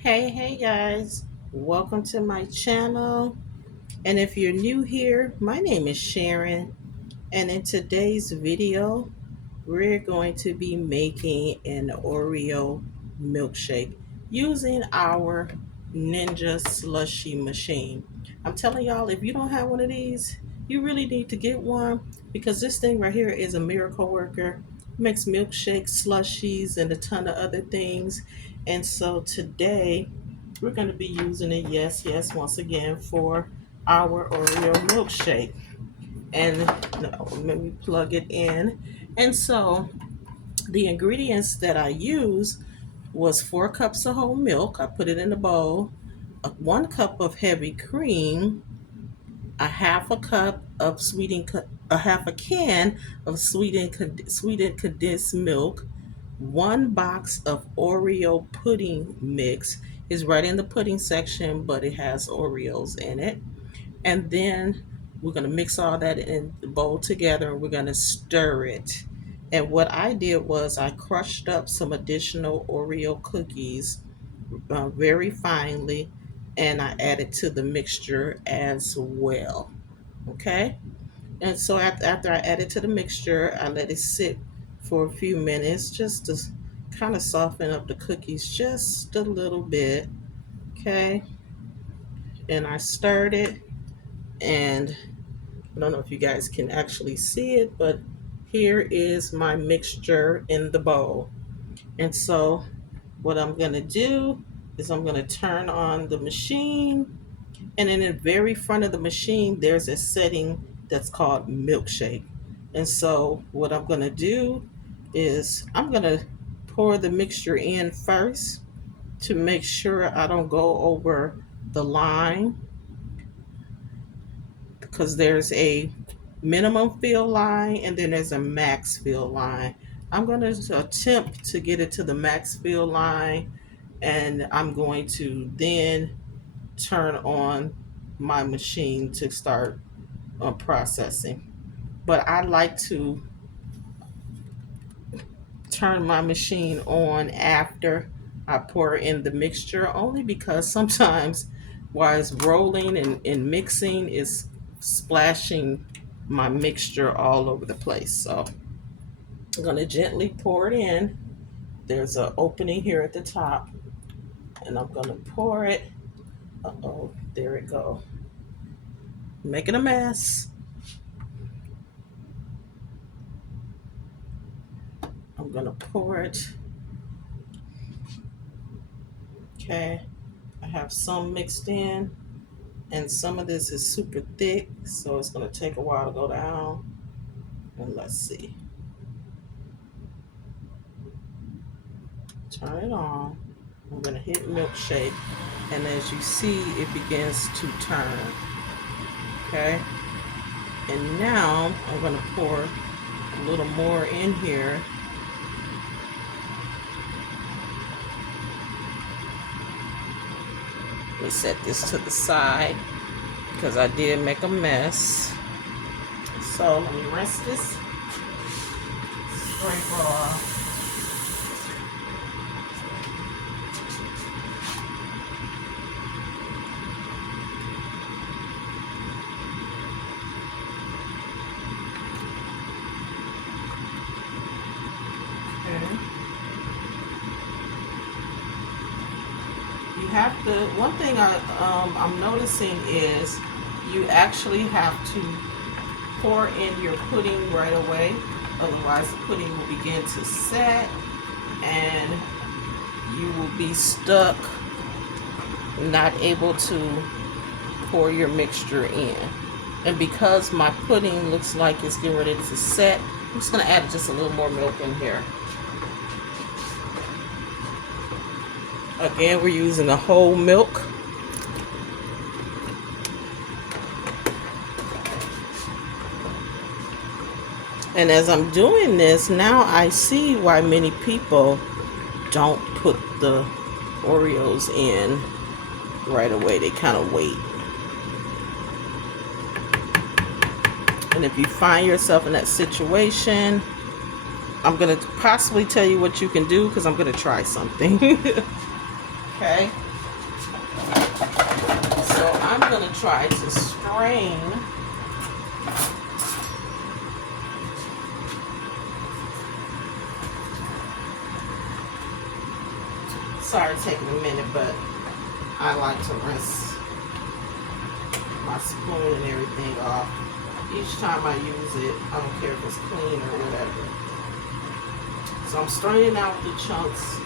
Hey guys, welcome to my channel. And if you're new here, my name is Sharon. And in today's video, we're going to be making an Oreo milkshake using our Ninja Slushie Machine. I'm telling y'all, if you don't have one of these, you really need to get one because this thing right here is a miracle worker. Makes milkshakes, slushies, and a ton of other things. And so today, we're going to be using it, yes, once again, for our Oreo milkshake. And let me plug it in. And so the ingredients that I used was 4 cups of whole milk. I put it in a bowl, 1 cup of heavy cream, a half a cup of a half a can of sweetened condensed milk, 1 box of Oreo pudding mix. Is right in the pudding section, but it has Oreos in it. And then we're going to mix all that in the bowl together and we're going to stir it. And what I did was I crushed up some additional Oreo cookies very finely and I added to the mixture as well. Okay. And so after I added to the mixture, I let it sit for a few minutes just to kind of soften up the cookies just a little bit. Okay. And I stirred it, and I don't know if you guys can actually see it, but here is my mixture in the bowl. And so what I'm going to do is I'm going to turn on the machine, and in the very front of the machine there's a setting that's called milkshake. And so what I'm going to do is I'm going to pour the mixture in first to make sure I don't go over the line, because there's a minimum fill line and then there's a max fill line. I'm going to attempt to get it to the max fill line, and I'm going to then turn on my machine to start processing. But I like to turn my machine on after I pour in the mixture, only because sometimes while it's rolling and mixing, it's splashing my mixture all over the place. So I'm going to gently pour it in. There's an opening here at the top, and I'm going to pour it. Uh-oh, there it go. Making a mess. I'm going to pour it. Okay, I have some mixed in, and some of this is super thick, so it's going to take a while to go down. And let's see. Turn it on. I'm going to hit milkshake, and as you see, it begins to turn. Okay, and now I'm going to pour a little more in here. Let me set this to the side because I did make a mess. So let me rinse this scraper off. You have to, one thing I'm noticing is you actually have to pour in your pudding right away. Otherwise the pudding will begin to set and you will be stuck, not able to pour your mixture in. And because my pudding looks like it's getting ready to set, I'm just going to add just a little more milk in here. Again, we're using a whole milk. And as I'm doing this, now I see why many people don't put the Oreos in right away. They kind of wait. And if you find yourself in that situation, I'm going to possibly tell you what you can do because I'm going to try something. Okay, I'm going to try to strain sorry it's taking a minute, but I like to rinse my spoon and everything off each time I use it. I don't care if it's clean or whatever. So I'm straining out the chunks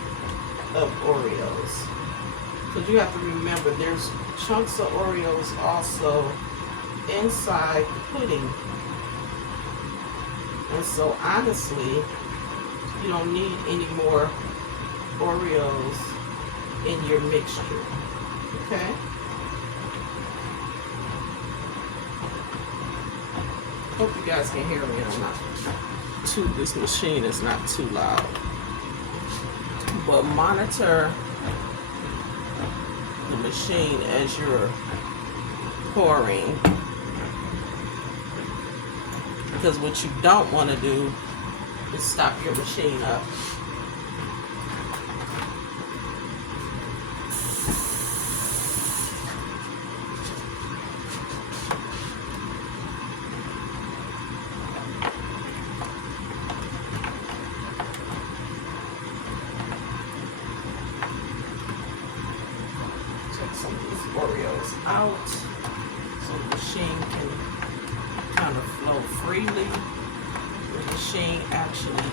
of Oreos. Because you have to remember, there's chunks of Oreos also inside the pudding. And so honestly, you don't need any more Oreos in your mixture. Okay? Hope you guys can hear me. This machine is not too loud. But monitor the machine as you're pouring, because what you don't want to do is stop your machine up. Some of these Oreos out so the machine can kind of flow freely. The machine actually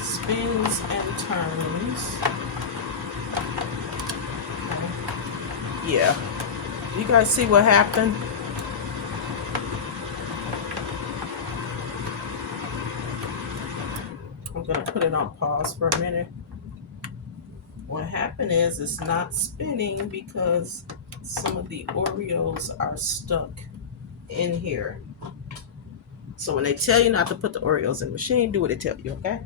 spins and turns. Okay. Yeah. You guys see what happened? I'm going to put it on pause for a minute. What happened is it's not spinning because some of the Oreos are stuck in here. So when they tell you not to put the Oreos in the machine, do what they tell you, okay?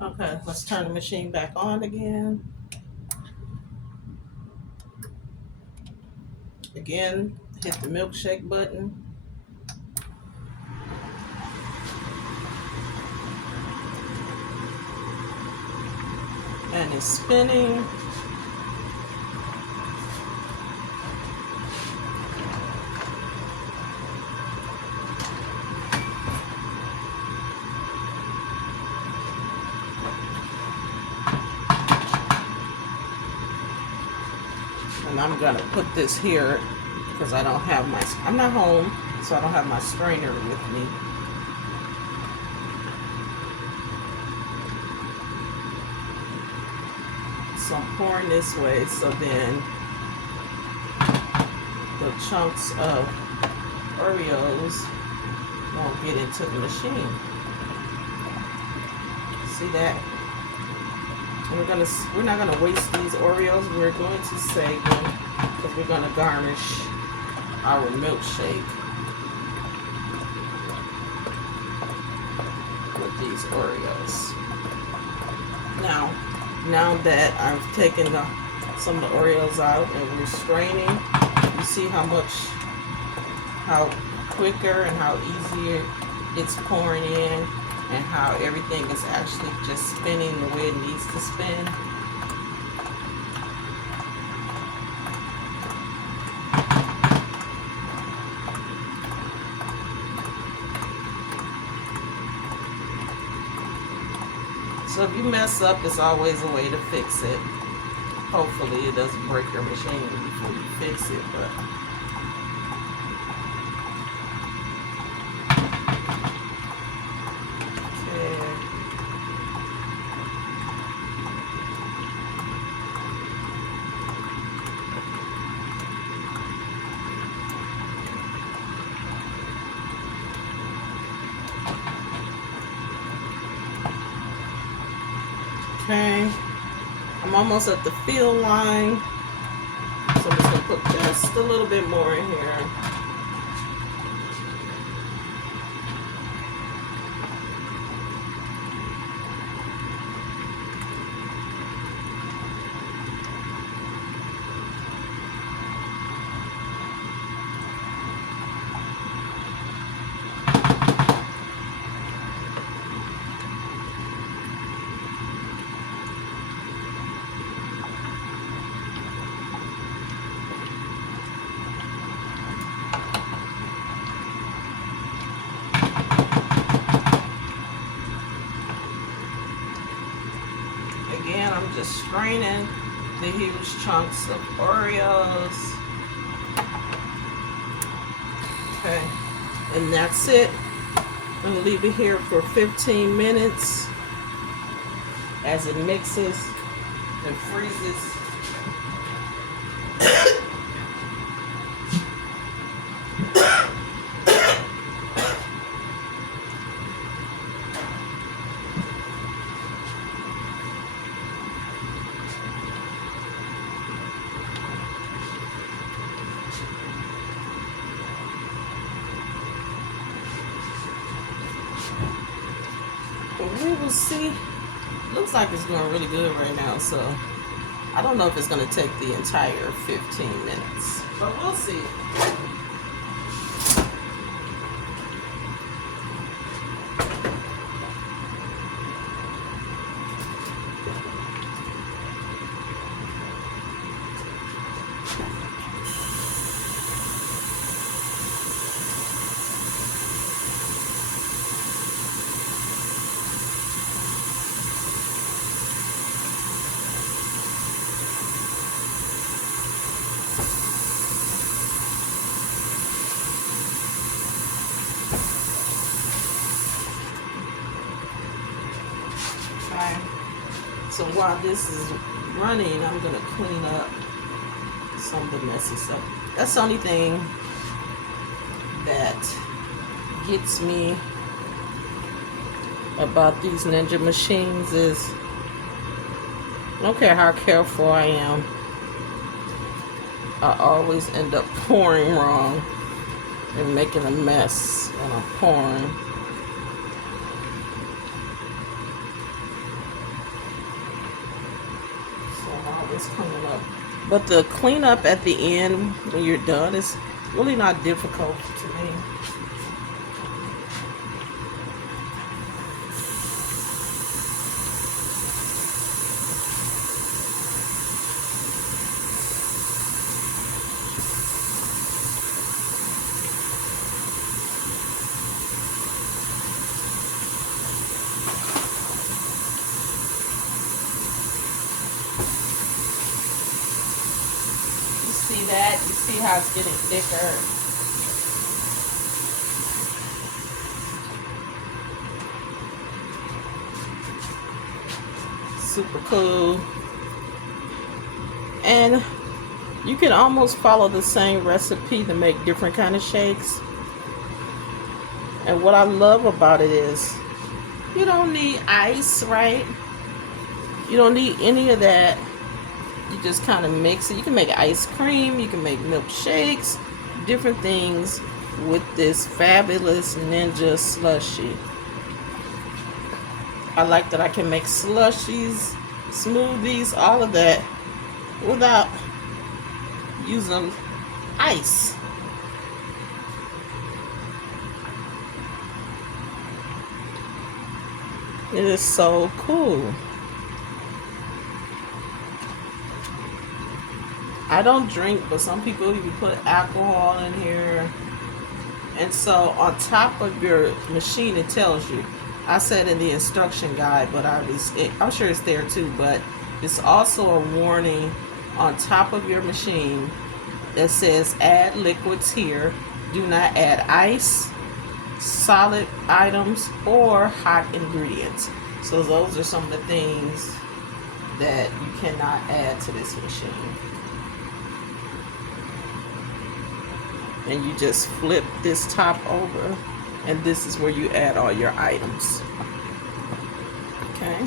Okay, let's turn the machine back on again. Again, hit the milkshake button. And it's spinning. And I'm gonna put this here because I don't have I'm not home, so I don't have my strainer with me. So I'm pouring this way so then the chunks of Oreos won't get into the machine. See that? And we're not gonna waste these Oreos. We're going to save them because we're gonna garnish our milkshake with these Oreos. Now that I've taken some of the Oreos out and we're straining, you see how quicker and how easier it's pouring in, and how everything is actually just spinning the way it needs to spin. So if you mess up, there's always a way to fix it. Hopefully it doesn't break your machine before you fix it, but okay, I'm almost at the fill line, so I'm just going to put just a little bit more in here. draining the huge chunks of Oreos. Okay, and that's it. I'm gonna leave it here for 15 minutes as it mixes and freezes. We will see. Looks like it's going really good right now, so I don't know if it's going to take the entire 15 minutes, but we'll see. So while this is running, I'm gonna clean up some of the messy stuff. That's the only thing that gets me about these Ninja machines is I don't care how careful I am, I always end up pouring wrong and making a mess when I'm pouring. Cleaning up, but the cleanup at the end when you're done is really not difficult to me. See that? You see how it's getting thicker? Super cool. And you can almost follow the same recipe to make different kind of shakes. And what I love about it is you don't need ice, right? You don't need any of that. You just kind of mix it. You can make ice cream, you can make milkshakes, different things with this fabulous Ninja Slushie. I like that I can make slushies, smoothies, all of that without using ice. It is so cool. I don't drink, but some people even put alcohol in here. And so on top of your machine, it tells you. I said in the instruction guide, but I'm sure it's there too, but it's also a warning on top of your machine that says add liquids here. Do not add ice, solid items, or hot ingredients. So those are some of the things that you cannot add to this machine. And you just flip this top over, and this is where you add all your items. Okay.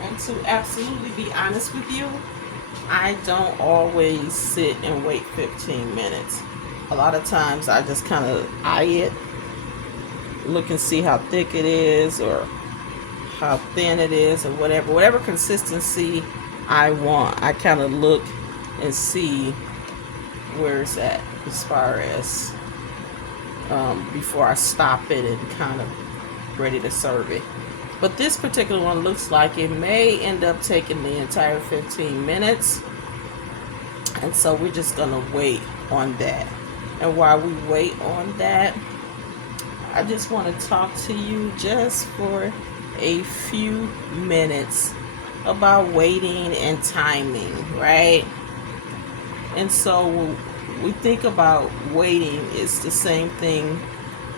And to absolutely be honest with you, I don't always sit and wait 15 minutes. A lot of times I just kind of eye it, look and see how thick it is or how thin it is or whatever consistency I want. I kind of look and see where it's at as far as before I stop it and kind of ready to serve it. But this particular one looks like it may end up taking the entire 15 minutes. And so we're just going to wait on that. And while we wait on that, I just want to talk to you just for a few minutes about waiting and timing, right? And so we think about waiting, it's the same thing.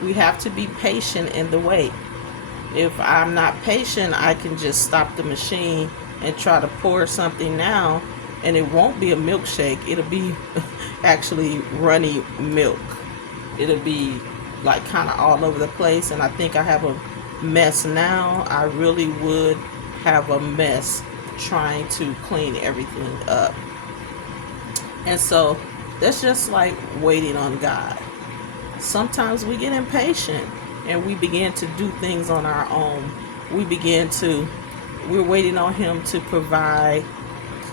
We have to be patient in the wait. If I'm not patient, I can just stop the machine and try to pour something now, and it won't be a milkshake. It'll be actually runny milk. It'll be like kind of all over the place, and I think I have a mess now. I really would have a mess trying to clean everything up. And so that's just like waiting on God. Sometimes we get impatient and we begin to do things on our own. We're waiting on Him to provide,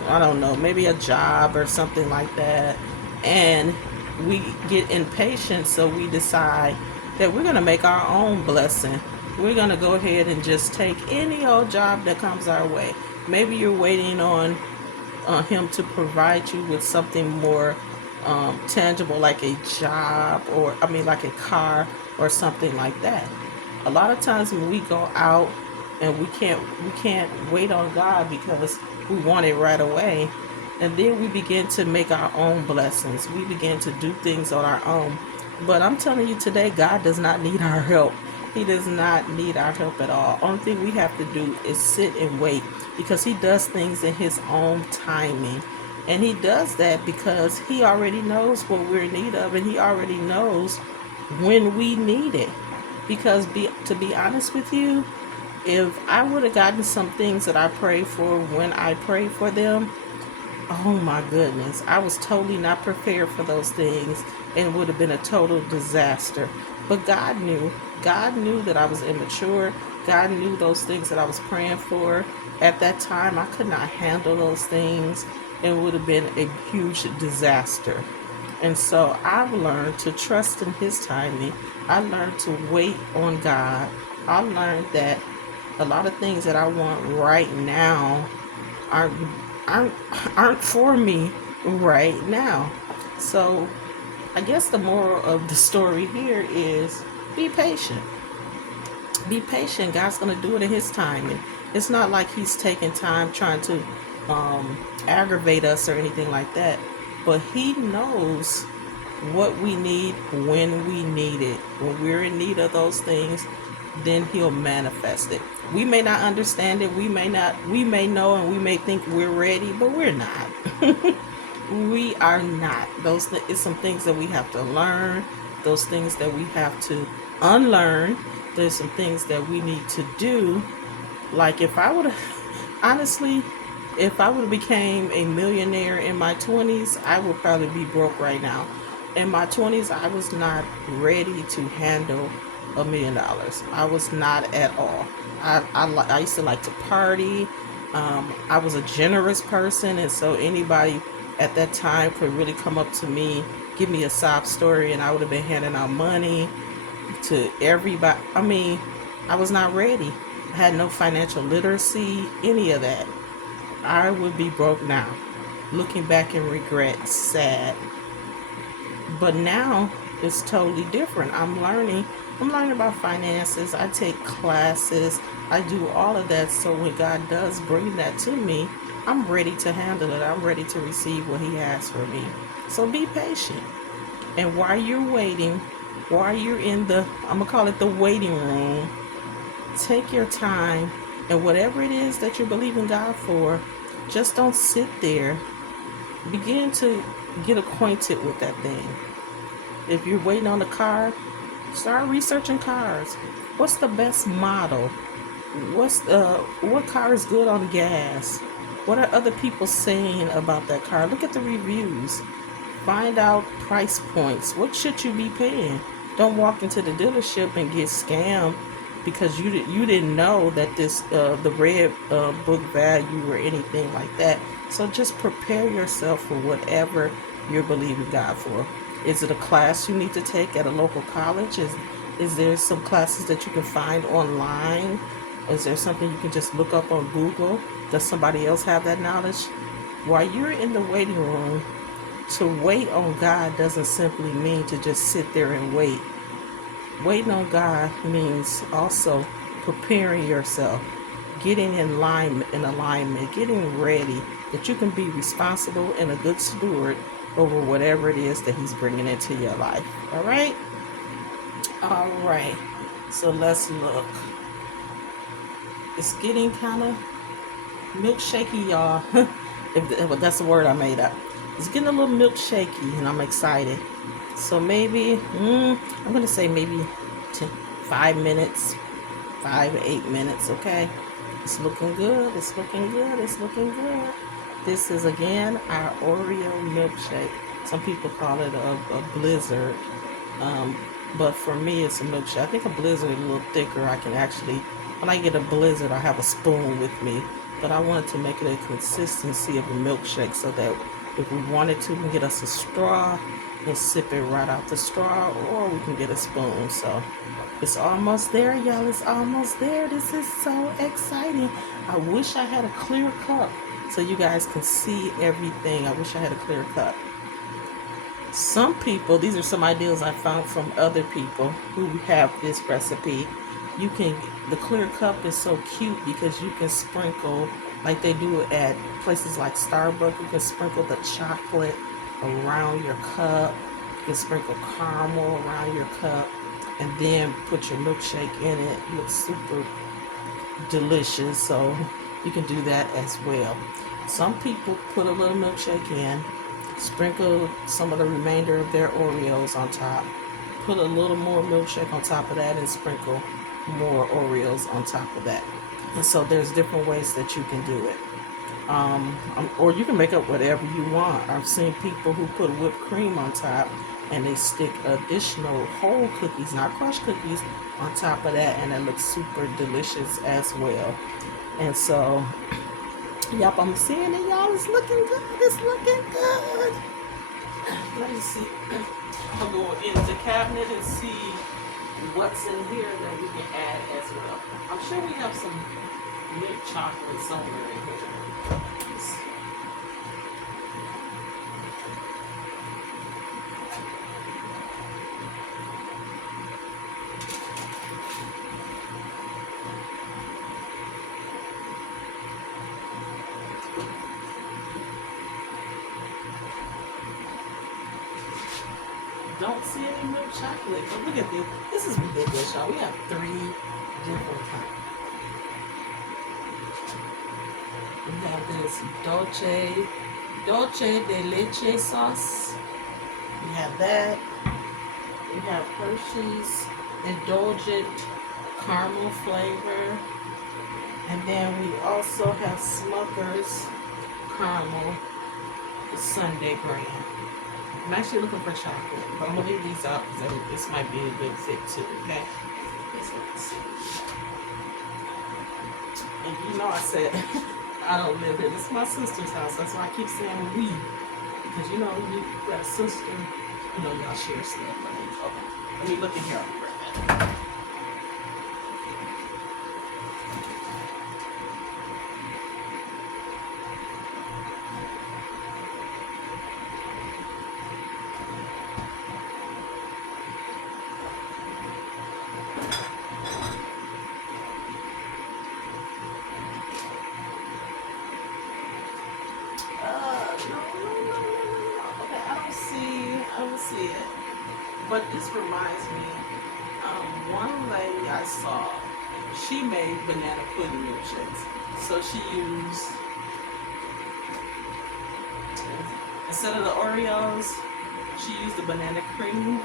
I don't know, maybe a job or something like that. And we get impatient, so we decide that we're going to make our own blessing. We're going to go ahead and just take any old job that comes our way. Maybe you're waiting on Him to provide you with something more tangible, like a job, or like a car or something like that. A lot of times when we go out and we can't wait on God because we want it right away, and then we begin to make our own blessings. We begin to do things on our own. But I'm telling you today, God does not need our help. He does not need our help at all. Only thing we have to do is sit and wait, because He does things in His own timing. And He does that because He already knows what we're in need of, and He already knows when we need it. Because to be honest with you, if I would have gotten some things that I prayed for when I prayed for them, oh my goodness, I was totally not prepared for those things, and it would have been a total disaster. But God knew. God knew that I was immature. God knew those things that I was praying for. At that time, I could not handle those things. It would have been a huge disaster. And so I've learned to trust in His timing. I learned to wait on God. I learned that a lot of things that I want right now aren't for me right now. So I guess the moral of the story here is be patient. Be patient. God's going to do it in His timing. It's not like He's taking time trying to aggravate us or anything like that. But He knows what we need when we need it. When we're in need of those things, then He'll manifest it. We may not understand it. We may know, and we may think we're ready, but we're not. We are not. It's some things that we have to learn. Those things that we have to unlearn. There's some things that we need to do. Like if I would have became a millionaire in my 20s, I would probably be broke right now. In my 20s, I was not ready to handle $1 million. I was not at all. I used to like to party. I was a generous person, and so anybody at that time could really come up to me, give me a sob story, and I would have been handing out money to everybody. I was not ready. I had no financial literacy, any of that. I would be broke now. Looking back in regret, sad. But now it's totally different. I'm learning about finances. I take classes. I do all of that. So when God does bring that to me, I'm ready to handle it. I'm ready to receive what He has for me. So be patient. And while you're waiting, while you're in I'm going to call it the waiting room, take your time, and whatever it is that you're believing God for, just don't sit there. Begin to get acquainted with that thing. If you're waiting on a car, start researching cars. What's the best model? What car is good on gas? What are other people saying about that car? Look at the reviews. Find out price points. What should you be paying? Don't walk into the dealership and get scammed because you didn't know that this the red book value or anything like that. So just prepare yourself for whatever you're believing God for. Is it a class you need to take at a local college? Is there some classes that you can find online? Is there something you can just look up on Google? Does somebody else have that knowledge? While you're in the waiting room, to wait on God doesn't simply mean to just sit there and wait. Waiting on God means also preparing yourself, getting in alignment, getting ready, that you can be responsible and a good steward over whatever it is that He's bringing into your life. All right? All right. So let's look. It's getting kind of milkshakey, y'all. If that's the word I made up. It's getting a little milkshakey, and I'm excited. So maybe, I'm going to say maybe 5 minutes, 5 to 8 minutes, okay? It's looking good. It's looking good. It's looking good. This is, again, our Oreo milkshake. Some people call it a blizzard. But for me, it's a milkshake. I think a blizzard is a little thicker. I can actually, when I get a blizzard, I have a spoon with me. But I wanted to make it a consistency of a milkshake so that if we wanted to, we can get us a straw and sip it right out the straw, or we can get a spoon. So it's almost there, y'all. It's almost there. This is so exciting. I wish I had a clear cup so you guys can see everything. I wish I had a clear cup. Some people, these are some ideas I found from other people who have this recipe. The clear cup is so cute because you can sprinkle, like they do at places like Starbucks, you can sprinkle the chocolate around your cup. You can sprinkle caramel around your cup and then put your milkshake in it. It looks super delicious, so you can do that as well. Some people put a little milkshake in, sprinkle some of the remainder of their Oreos on top, put a little more milkshake on top of that, and sprinkle more Oreos on top of that. And so there's different ways that you can do it. Or you can make up whatever you want. I've seen people who put whipped cream on top and they stick additional whole cookies, not crushed cookies, on top of that, and it looks super delicious as well. And so, yep, I'm seeing it, y'all. It's looking good. It's looking good. Let me see. I'll go in the cabinet and see what's in here that we can add as well. I'm sure we have some milk chocolate somewhere in here. Don't see any milk chocolate. But look at this. This is ridiculous, y'all. We have 3 different kinds. We have this dolce de leche sauce. We have that. We have Hershey's indulgent caramel flavor. And then we also have Smucker's caramel, the Sundae brand. I'm actually looking for chocolate, but I'm gonna leave these out because this might be a good fit too, okay? Let's see. And you know I said I don't live here. This is my sister's house. That's why I keep saying we. Because you know, you got a sister, you know, y'all share stuff. Okay. Let me look in here. I'll be right back. I don't see it. But this reminds me, one lady I saw, she made banana pudding milkshakes. So she used, instead of the Oreos, she used the banana cream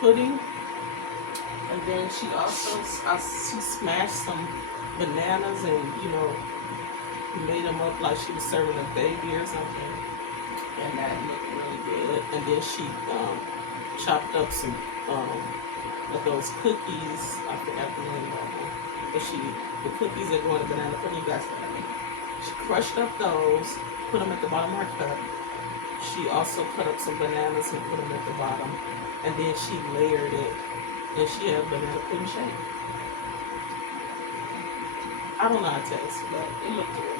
pudding. And then she also, she smashed some bananas and, you know, made them up like she was serving a baby or something. And that looked really good. And then she chopped up some of those cookies. I forgot the name of them. But the cookies that go in the banana pudding, you guys know. She crushed up those, put them at the bottom of her cup. She also cut up some bananas and put them at the bottom. And then she layered it. And she had a banana pudding shake. I don't know how it tastes, but it looked really good.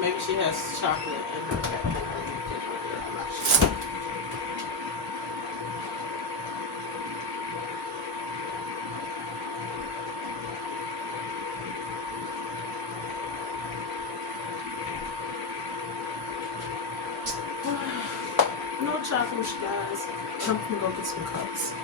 Maybe she has chocolate in her refrigerator. I'm not sure. No chocolate, you guys. I'm gonna go get some cups.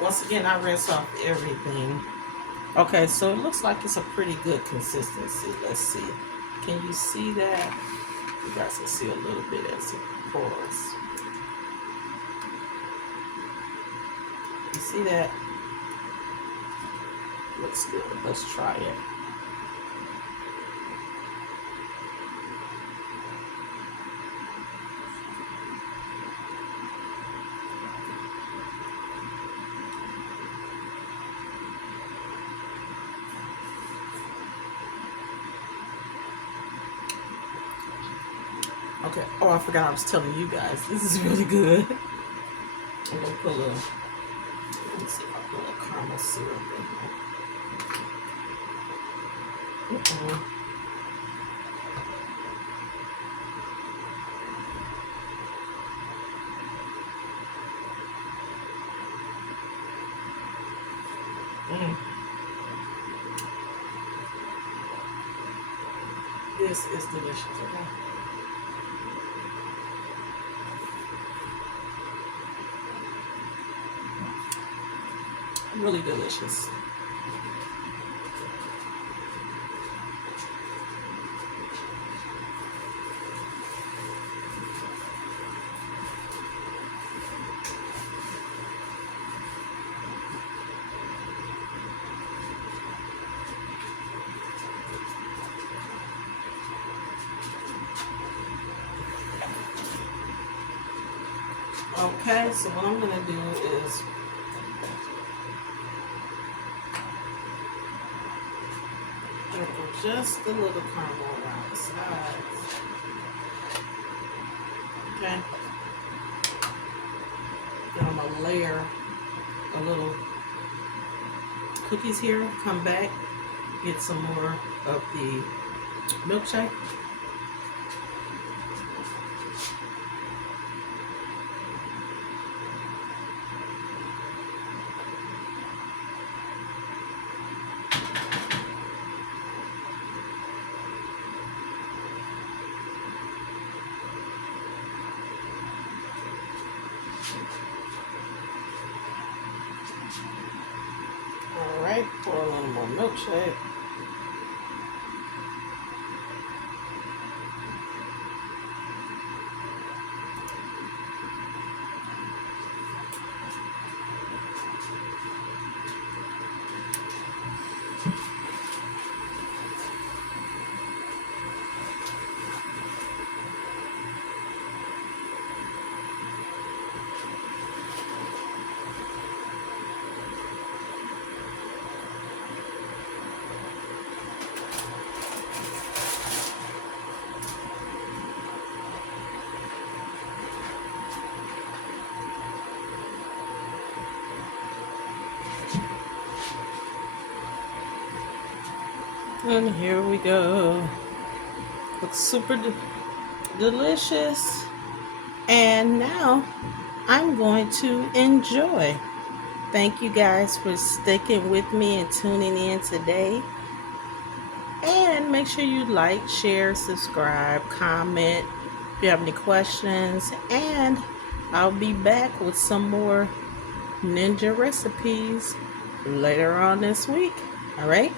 Once again, I rinse off everything. Okay, so it looks like it's a pretty good consistency. Let's see. Can you see that? You guys can see a little bit as it pours. You see that? Looks good. Let's try it. Okay. Oh, I forgot I was telling you guys. This is really good. I'm gonna put a little. Let me see if I put a little caramel syrup in here. This is delicious. Okay. Really delicious. Okay, so what I'm gonna do is sprinkle just a little caramel around the sides. Okay. Then I'm gonna layer a little cookies here. Come back, get some more of the milkshake. Alright, pour a little more milkshake. And here we go. Looks super delicious. And now I'm going to enjoy. Thank you guys for sticking with me and tuning in today. And make sure you like, share, subscribe, comment if you have any questions. And I'll be back with some more ninja recipes later on this week. All right?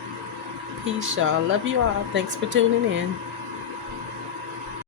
Peace, y'all. Love you all. Thanks for tuning in.